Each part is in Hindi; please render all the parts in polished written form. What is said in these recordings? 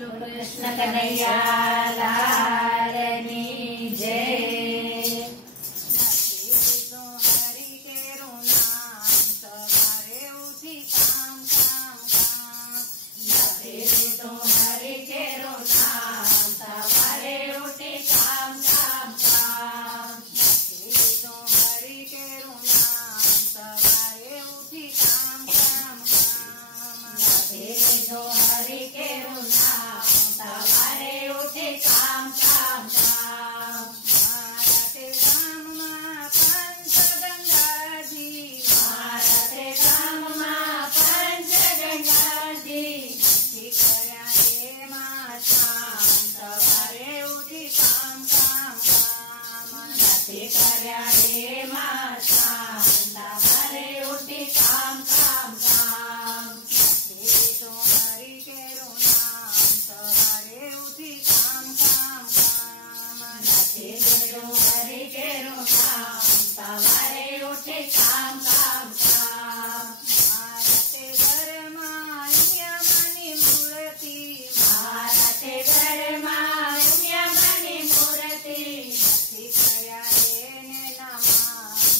कृष्ण कन्हैया लाल की जय। तो हरि के नाम सवारे उठी काम काम काम। तो हरि के नाम सवारे उठी काम काम काम। तो हरि के नाम सवारे उठी काम काम काम। तो हरि के नाम सवारे उठी काम काम काम। भारते राम माँ पंचगंगा जी। भारते राम माँ पंचगंगा जी। करया रे माँ शाम सवारे उठी काम काम काम। करया रे माँ शाम सवारे उठी काम काम काम। तो हरि के नाम सवारे उठी काम काम काम। तो हरि के नाम सवारे उठी काम काम काम। भारते घर माया मणि मूर्ति। भारते घर माया मणि मूर्ति। करया रे नाम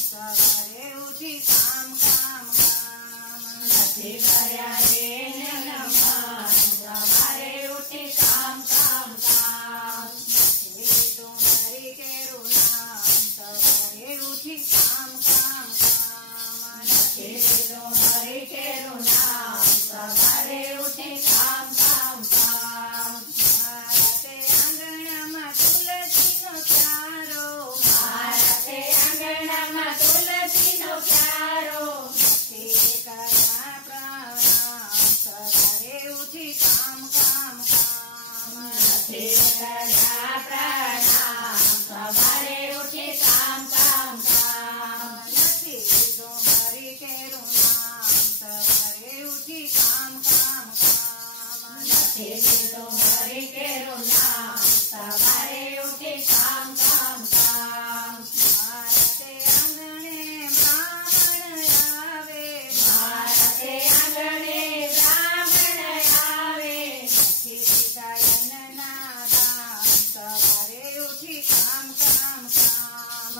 सवारे उठी काम काम काम। करया रे नमः सवारे उठी काम काम काम। तो हरि के नाम सवारे उठी काम काम काम। तो हरि के नाम सवारे उठी काम काम काम। भारते आंगणમાં તુલસીનો ચારો। भारते आंगणમાં तुलसीનો प्यारो। કર્યા પ્રાણ સવારે ઉઠી કામ કામ કામ। करया प्रणाम सवारे उठी काम काम काम। નથી તો હરિ કેરું નામ સવારે ઉઠી કામ કામ કામ। तो हरि के नाम सवारे उठी काम काम काम। ભારતે આંગણે બ્રાહ્મણ આવે। भारते आंगणे ब्राह्मण आवे। ગાયનના દામ સવારે ઉઠી કામ કામ કામ।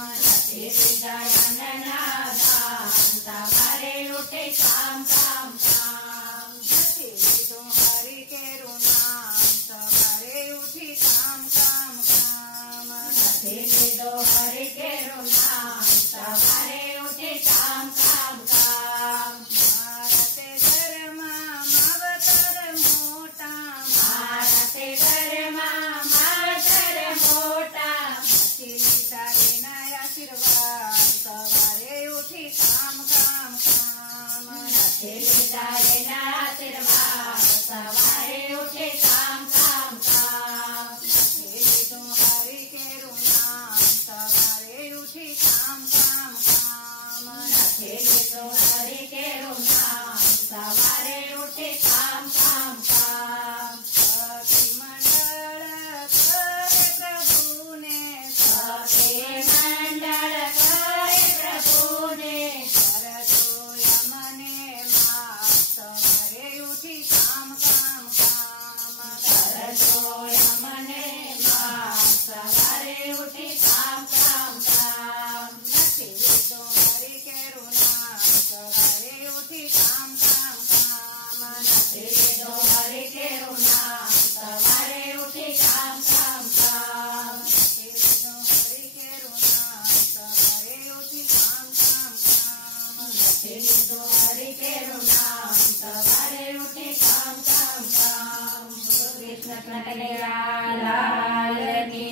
गायनना दान सवारे उठी काम काम काम। નથી તો હરિ કેરું નામ સવારે ઉઠી કામ કામ કામ। तो हरि के नाम सवारे उठी काम काम काम। ભારતે ધર્મા માવતર મોટા। भारते धर्मा मातर मोटा। લીધા વિના આશીર્વાદ સવારે ઉઠી કામ કામ કામ। दायना आशीर्वाद सवारे उठी काम काम काम। તો હરિ કેરું નામ સવારે ઉઠી કામ કામ કામ। तो हरि के नाम सवारे उठी काम काम काम। સખી મંડળ કરે પ્રભુને। सखे मंडल करे प्रभु ने। કરજો યમને મા સવારે ઉઠી કામ કામ કામ। करजो यमने मां सवारे उठी काम काम काम। નથી તો હરિ કેરું નામ સવારે ઉઠી કામ કામ કામ। तो हरि के नाम सवारे उठी काम काम काम। તો હરિ કેરું નામ સવારે ઉઠી કામ કામ કામ। तो हरि के नाम सवारे उठी काम काम काम। कृष्ण कन्हैया लाल की